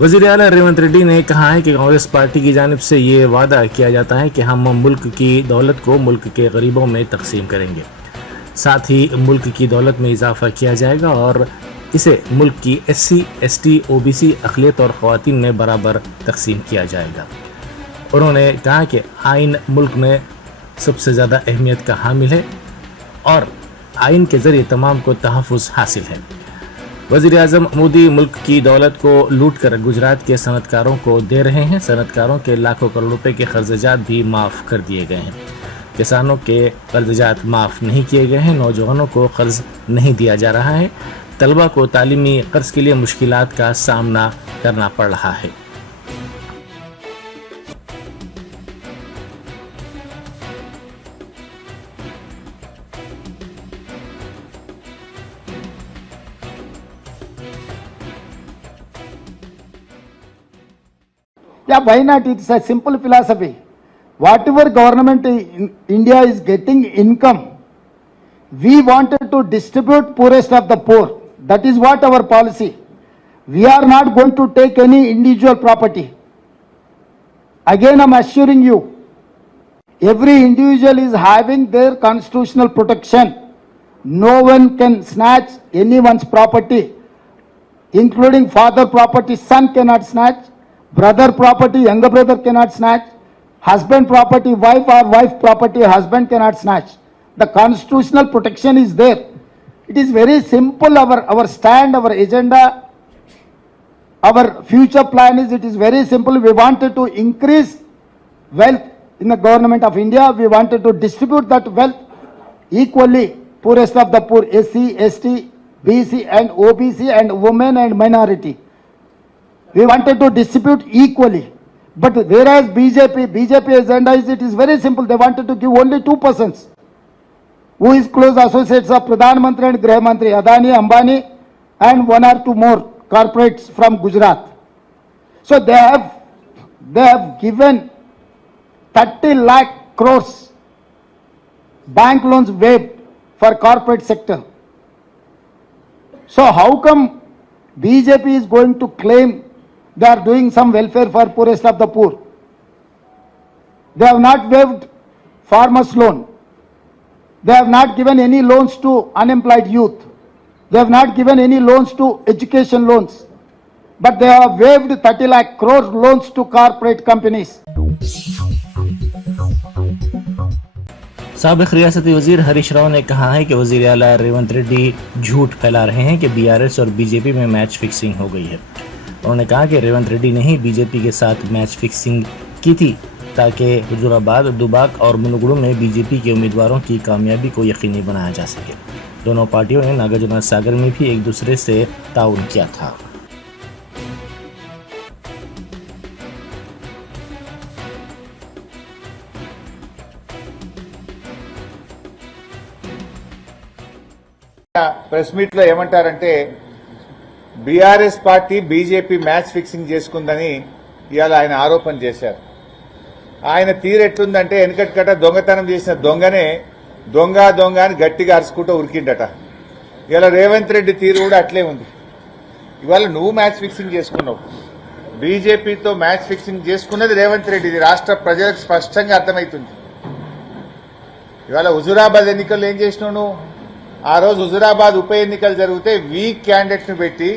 वज़ीर आला रेवंत रेड्डी ने कहा है कि कांग्रेस पार्टी की जानिब से ये वादा किया जाता है कि हम मुल्क की दौलत को मुल्क के गरीबों में तकसीम करेंगे, साथ ही मुल्क की दौलत में इजाफा किया जाएगा और इसे मुल्क की SC, ST, OBC अक़लियत और ख़वातीन में बराबर तकसीम किया जाएगा। उन्होंने कहा कि आइन मुल्क में सबसे ज़्यादा अहमियत का हामिल है और आइन के ज़रिए तमाम को तहफ़्फ़ुज़ हासिल है। वज़ीर आज़म मोदी मुल्क की दौलत को लूट कर गुजरात के सनतकारों को दे रहे हैं। सनतकारों के लाखों करोड़ रुपए के कर्ज़जात भी माफ़ कर दिए गए हैं। किसानों के कर्ज़जात माफ़ नहीं किए गए हैं। नौजवानों को कर्ज़ नहीं दिया जा रहा है। तलबा को तालीमी कर्ज़ के लिए मुश्किलात का सामना करना पड़ रहा है। Yeah, why not? It's a simple philosophy. Whatever government in India is getting income, we wanted to distribute poorest of the poor. That is what our policy. We are not going to take any individual property. Again, I'm assuring you, every individual is having their constitutional protection. No one can snatch anyone's property, including father property, son cannot snatch. Brother property, younger brother cannot snatch. Husband property, wife or wife property, husband cannot snatch. The constitutional protection is there. It is very simple, our stand, our agenda, our future plan is, it is very simple. We wanted to increase wealth in the government of India. We wanted to distribute that wealth equally, poorest of the poor, SC, ST, BC and OBC and women and minority. We wanted to distribute equally. But whereas BJP agenda is, it is very simple. They wanted to give only 2 persons who is close associates of Pradhan Mantri and Grah Mantri, Adani, Ambani and 1 or 2 more corporates from Gujarat. So they have given 30 lakh crores bank loans waived for corporate sector. So how come BJP is going to claim they are doing some welfare for poorest of the poor? They have not waived farmers' loan. They have not given any loans to unemployed youth. They have not given any loans to education loans. But they have waived 30 lakh crore loans to corporate companies. साबिक़ रियासती वज़ीर हरीश राव ने कहा है कि वज़ीर आला रेवंत रेड्डी झूठ फैला रहे हैं कि BRS और BJP में मैच फिक्सिंग हो गई है। उन्होंने कहा कि रेवंत रेड्डी ने ही BJP के साथ मैच फिक्सिंग की थी ताकि हुजूराबाद, दुबाक और मुनुगुडु में BJP के उम्मीदवारों की कामयाबी को यकीनी बनाया जा सके। दोनों पार्टियों ने नागार्जुन सागर में भी एक दूसरे से ताउन किया था। ప్రెస్ మీట్ లో ఏమంటారంటే BRS party BJP match fixing చేసుకుందని ఇవాళ ఆయన ఆరోపణ చేశారు. ఆయన తీరెట్లుందంటే వెనకటికట దొంగతనం చేసిన దొంగనే దొంగ దొంగ అని గట్టిగా అరుచుకుంటూ ఉరికిండట. ఇవాళ రేవంత్ రెడ్డి తీరు కూడా అట్లే ఉంది. ఇవాళ నువ్వు మ్యాచ్ ఫిక్సింగ్ చేసుకున్నావు, బీజేపీతో మ్యాచ్ ఫిక్సింగ్ చేసుకున్నది రేవంత్ రెడ్డి. ఇది రాష్ట్ర ప్రజలకు స్పష్టంగా అర్థమవుతుంది. ఇవాళ హుజూరాబాద్ ఎన్నికల్లో ఏం చేసినావు నువ్వు? ఆ రోజు హుజూరాబాద్ ఉప ఎన్నికలు జరిగితే వీక్ క్యాండిడేట్స్ ను పెట్టి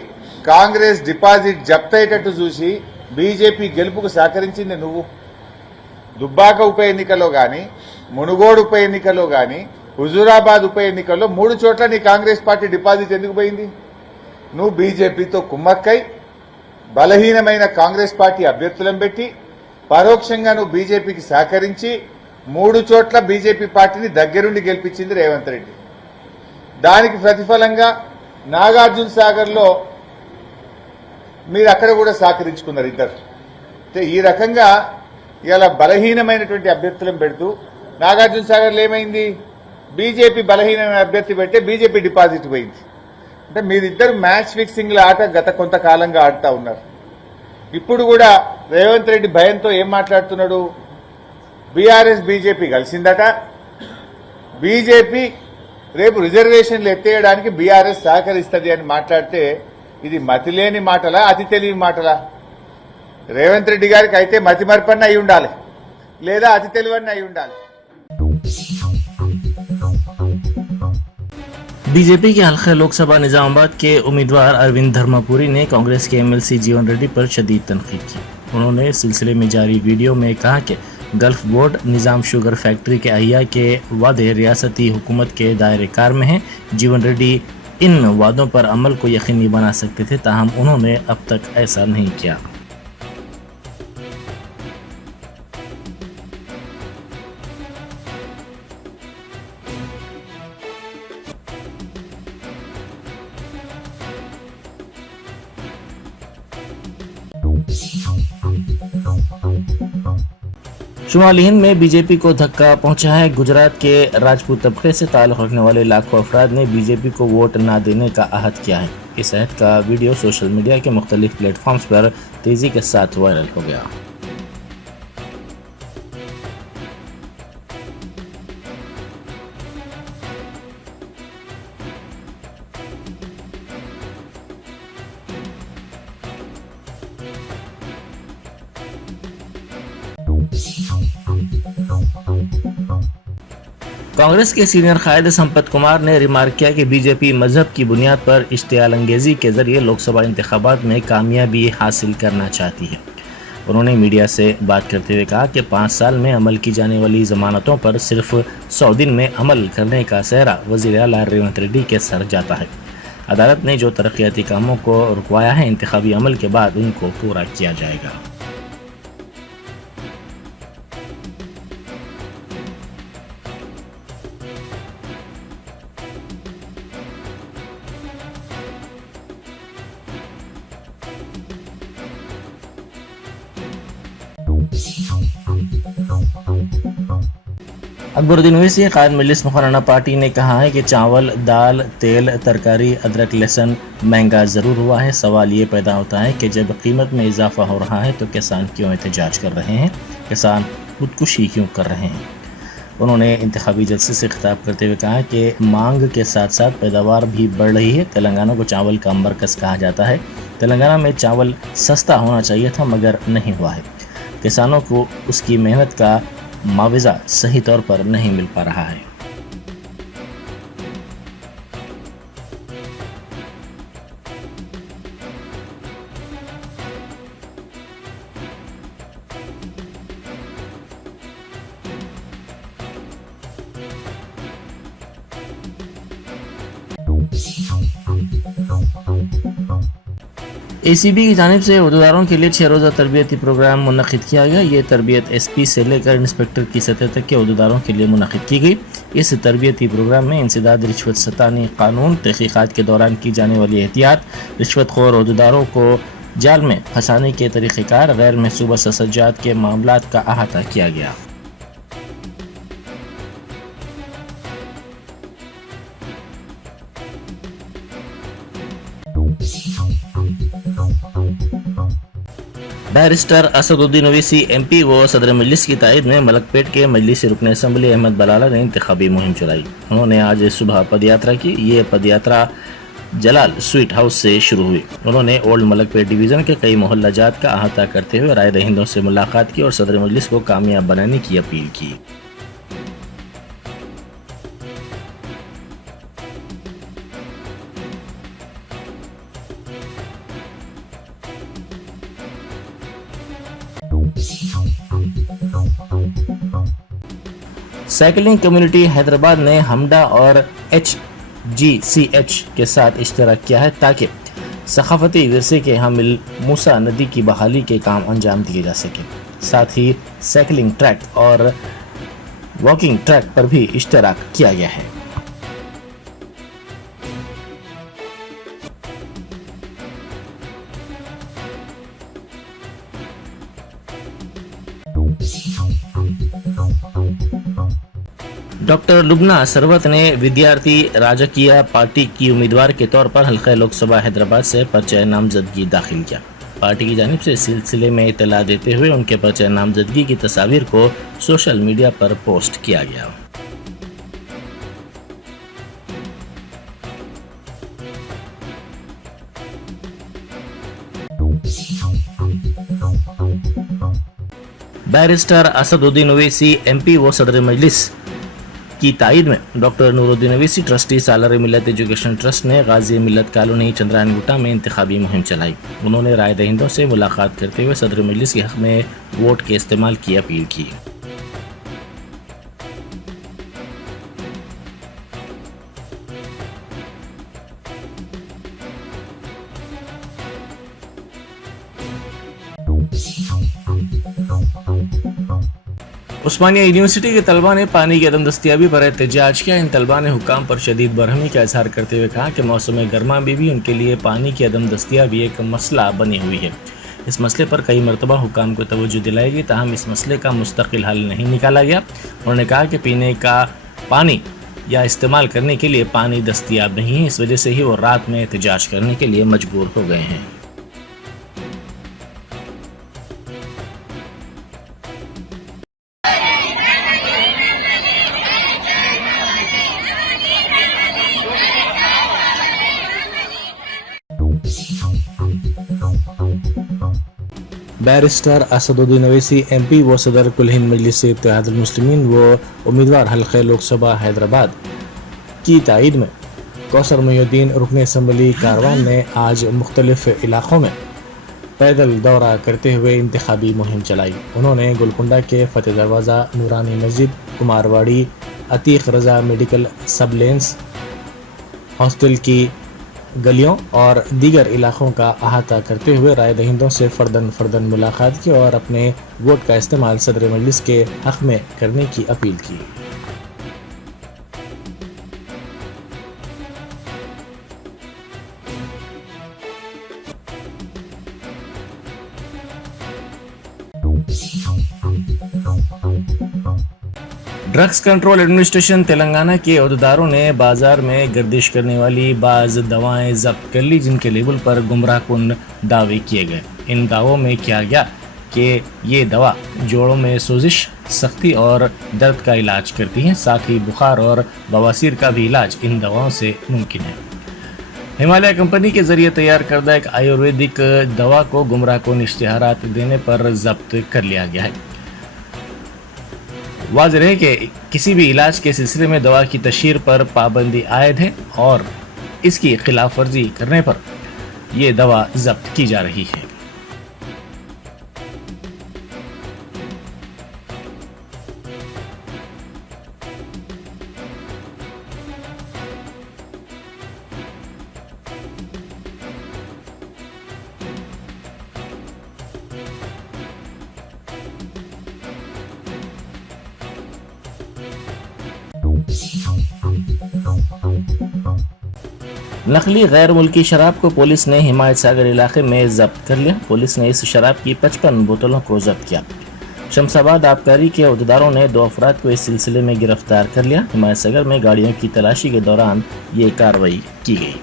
కాంగ్రెస్ డిపాజిట్ జప్తయ్యేటట్టు చూసి బీజేపీ గెలుపుకు సహకరించింది నువ్వు. దుబ్బాక ఉప ఎన్నికల్లో గాని, మునుగోడు ఉప ఎన్నికల్లో గాని, హుజూరాబాద్ ఉప ఎన్నికల్లో 3 చోట్ల నీ కాంగ్రెస్ పార్టీ డిపాజిట్ ఎందుకు పోయింది? నువ్వు బీజేపీతో కుమ్మక్కై బలహీనమైన కాంగ్రెస్ పార్టీ అభ్యర్థులను పెట్టి పరోక్షంగా నువ్వు బీజేపీకి సహకరించి 3 చోట్ల బీజేపీ పార్టీని దగ్గరుండి గెలిపించింది రేవంత్ రెడ్డి. దానికి ప్రతిఫలంగా నాగార్జున సాగర్ లో మీరు అక్కడ కూడా సహకరించుకున్నారు ఇద్దరు. ఈ రకంగా ఇలా బలహీనమైనటువంటి అభ్యర్థులను పెడుతూ నాగార్జున సాగర్ లో ఏమైంది? బీజేపీ బలహీనమైన అభ్యర్థి పెడితే బీజేపీ డిపాజిట్ పోయింది. అంటే మీరిద్దరు మ్యాచ్ ఫిక్సింగ్ ల ఆట గత కొంతకాలంగా ఆడుతూ ఉన్నారు. ఇప్పుడు కూడా రేవంత్ రెడ్డి భయంతో ఏం మాట్లాడుతున్నాడు? బీఆర్ఎస్ బీజేపీ కలిసిందట, బీజేపీ రేపు రిజర్వేషన్లు ఎత్తేయడానికి బీఆర్ఎస్ సహకరిస్తుంది అని మాట్లాడితే ఇది మతిలేని మాటలా, అతి తెలివి మాటలా? రేవంత్ రెడ్డి గారికి అయితే మతి మరపన్న అయి ఉండాలి, లేదా అతి తెలివన్న అయి ఉండాలి. बीजेपी के हल्का लोकसभा निजामाबाद के उम्मीदवार अरविंद धर्मापुरी ने कांग्रेस के एमएलसी जीवन रेड्डी पर शदीद तनकीद की। उन्होंने इस सिलसिले में जारी वीडियो में कहा कि गल्फ बोर्ड निजाम शुगर फैक्ट्री के अहिया के वादे रियासती हुकूमत के दायरे कार में हैं। जीवन रेड्डी इन वादों पर अमल को यकीनी बना सकते थे, ताहम उन्होंने अब तक ऐसा नहीं किया। शुमाली हिंद में बीजेपी को धक्का पहुंचा है। गुजरात के राजपूत तबके से ताल्लुक़ रखने वाले लाखों अफराद ने बीजेपी को वोट न देने का अहद किया है। इस अहद का वीडियो सोशल मीडिया के मुख्तलिफ प्लेटफॉर्म्स पर तेजी के साथ वायरल हो गया। कांग्रेस के सीनियर कायद संपत कुमार ने रिमार्क किया कि बीजेपी मजहब की बुनियाद पर इश्तियाल अंगेजी के जरिए लोकसभा इंतखाबात में कामयाबी हासिल करना चाहती है। उन्होंने मीडिया से बात करते हुए कहा कि 5 साल में अमल की जाने वाली जमानतों पर सिर्फ 100 दिन में अमल करने का सेहरा वज़ीर आला रेवंत रेड्डी के सर जाता है। अदालत ने जो तरक्याती कामों को रुकवाया है, इंतखाबी अमल के बाद उनको पूरा किया जाएगा। अकबरुद्दीन ओवैसी कायद मजलिस मुखर्रना पार्टी ने कहा है कि चावल, दाल, तेल, तरकारी, अदरक, लहसुन महंगा ज़रूर हुआ है। सवाल ये पैदा होता है कि जब कीमत में इजाफा हो रहा है तो किसान क्यों एहतजाज कर रहे हैं, किसान खुदकुशी क्यों कर रहे हैं। उन्होंने इंतखाबी जलसे से खिताब करते हुए कहा कि मांग के साथ साथ पैदावार भी बढ़ रही है। तेलंगाना को चावल का मरकज़ कहा जाता है। तेलंगाना में चावल सस्ता होना चाहिए था मगर नहीं हुआ है। किसानों को उसकी मेहनत का मुआवजा सही तौर पर नहीं मिल पा रहा है। ACB की जानिब से उहदेदारों के लिए 6 रोज़ा तरबियती प्रोग्राम मुनक़िद किया गया। ये तरबियत SP से लेकर इंस्पेक्टर की सतह तक के उहदेदारों के लिए मुनक़िद की गई। इस तरबियती प्रोग्राम में इंसदाद रिश्वत सतानी कानून, तहक़ीक़ात के दौरान की जाने वाली एहतियात, रिश्वतखोर उहदेदारों को जाल में फंसाने के तरीक़ेकार, गैर महसूबा ससजात के मामलात का अहाता किया गया। बैरिस्टर असदुद्दीन ओवैसी MP व सदर मजलिस की तायद में मलकपेट के मजलिस रुकन असम्बली अहमद बलाला ने इंतखाबी मुहिम चलाई। उन्होंने आज सुबह पदयात्रा की। ये पदयात्रा जलाल स्वीट हाउस से शुरू हुई। उन्होंने ओल्ड मलकपेट डिवीज़न के कई मोहल्ला जात का अहाता करते हुए राय दहिंदों से मुलाकात की और सदर मजलिस को कामयाब बनाने की अपील की। साइकिलिंग कम्युनिटी हैदराबाद ने हमडा और HGCH के साथ इश्तराक किया है ताकि सकाफती विरसे के हामिल मूसा नदी की बहाली के काम अंजाम दिए जा सके। साथ ही साइकिलिंग ट्रैक और वॉकिंग ट्रैक पर भी इश्तराक किया गया है। डॉक्टर लुबना सरवत ने विद्यार्थी राजकीय पार्टी की उम्मीदवार के तौर पर हल्का लोकसभा हैदराबाद से पर्चा नामजदगी दाखिल किया। पार्टी की जानिब से इस सिलसिले में इत्तला देते हुए उनके पर्चा नामजदगी की तस्वीर को सोशल मीडिया पर पोस्ट किया गया। बैरिस्टर असदुद्दीन ओवैसी MP व सदर मजलिस की तायद में डॉक्टर नूरुद्दीन ओवैसी ट्रस्टी सालर मिलत एजुकेशन ट्रस्ट ने गाजी मिलत कॉलोनी चंद्रायन गुट्टा में इंतखाबी मुहिम चलाई। उन्होंने राय दहिंदों से मुलाकात करते हुए सदर मजलिस के हक में वोट के इस्तेमाल की अपील की। उस्मानिया यूनिवर्सिटी के तलबा ने पानी की अदम दस्तियाबी पर एहतजाज किया। इन तलबा ने हुक्काम पर शदीद बरहमी का इजहार करते हुए कहा कि मौसम गर्मा में भी उनके लिए पानी की अदम दस्तियाबी एक मसला बनी हुई है। इस मसले पर कई मरतबा हुक्काम को तवज्जो दिलाई गई, ताहम इस मसले का मुस्तकिल हल नहीं निकाला गया। उन्होंने कहा कि पीने का पानी या इस्तेमाल करने के लिए पानी दस्तियाब नहीं है, इस वजह से ही वो रात में एहतजाज करने के लिए मजबूर हो गए हैं। बैरिस्टर असदुद्दीन ओवैसी MP व सदर कुल हिंद मजलिस इत्तेहादुल मुस्लिमीन व उम्मीदवार हल्के लोकसभा हैदराबाद की तायद में कौसर मुहिउद्दीन रुकन असम्बली कारवान ने आज मुख्तलिफ इलाकों में पैदल दौरा करते हुए इंतखाबी मुहिम चलाई। उन्होंने गोलकुंडा के फतेह दरवाज़ा, नूरानी मस्जिद, कुमारवाड़ी, अतीक रज़ा मेडिकल सब लेंस, हॉस्टल की गलियों और दीगर इलाकों का अहाता करते हुए राय दहिंदों से फर्दन मुलाकात की और अपने वोट का इस्तेमाल सदर मजलिस के हक में करने की अपील की। ड्रग्स कंट्रोल एडमिनिस्ट्रेशन तेलंगाना के अहदेदारों ने बाजार में गर्दिश करने वाली बाज दवाएं जब्त कर ली, जिनके लेबल पर गुमराहकुन दावे किए गए। इन दावों में किया गया कि ये दवा जोड़ों में सोजिश, सख्ती और दर्द का इलाज करती हैं, साथ ही बुखार और बवासीर का भी इलाज इन दवाओं से मुमकिन है। हिमालय कंपनी के जरिए तैयार करदा एक आयुर्वेदिक दवा को गुमराहकुन इश्तिहारात देने पर जब्त कर लिया गया है। वाज़ेह है कि किसी भी इलाज के सिलसिले में दवा की तशहीर पर पाबंदी आयद है और इसकी खिलाफ वर्जी करने पर यह दवा जब्त की जा रही है। नकली गैर मुल्की शराब को पुलिस ने हिमायत सागर इलाके में जब्त कर लिया। पुलिस ने इस शराब की 55 बोतलों को जब्त किया। शमसाबाद आबकारी के अहदेदारों ने 2 अफराद को इस सिलसिले में गिरफ्तार कर लिया। हिमायत सागर में गाड़ियों की तलाशी के दौरान ये कार्रवाई की गई।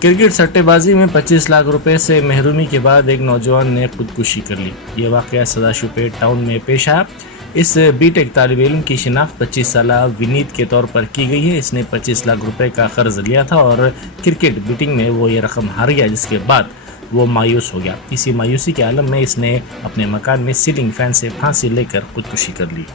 क्रिकेट सट्टेबाजी में 25 लाख रुपए से महरूमी के बाद एक नौजवान ने खुदकुशी कर ली। ये वाक़या सदाशिवपेट टाउन में पेश आया। इस बीटेक तालिब इल्म की शिनाख्त 25 साला विनीत के तौर पर की गई है। इसने 25 लाख रुपए का कर्ज लिया था और क्रिकेट बीटिंग में वो ये रकम हार गया, जिसके बाद वो मायूस हो गया। इसी मायूसी के आलम में इसने अपने मकान में सीलिंग फैन से फांसी लेकर खुदकुशी कर ली।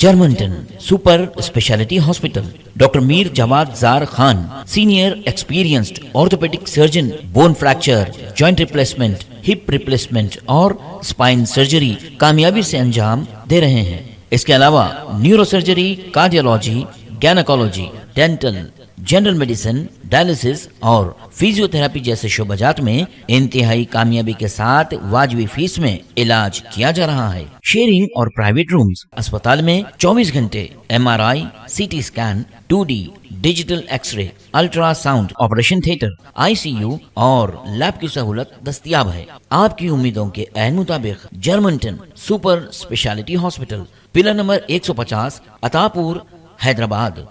Germanton super speciality hospital, doctor Mir Jawad Zar Khan, senior experienced orthopaedic surgeon, bone fracture, joint replacement, hip replacement और स्पाइन सर्जरी कामयाबी से अंजाम दे रहे हैं। इसके अलावा neuro surgery, cardiology, gynaecology, dental, general medicine, dialysis और फिजियोथेरेपी जैसे शोबाजात में इंतहाई कामयाबी के साथ वाजबी फीस में इलाज किया जा रहा है। शेयरिंग और प्राइवेट रूम्स, अस्पताल में 24 घंटे MRI, CT scan, 2D digital x ray, ultrasound, operation theatre, ICU और लैब की सहूलत दस्तयाब है। आपकी उम्मीदों के ऐन मुताबिक Germanten super speciality hospital, pillar number 150, Attapur, Hyderabad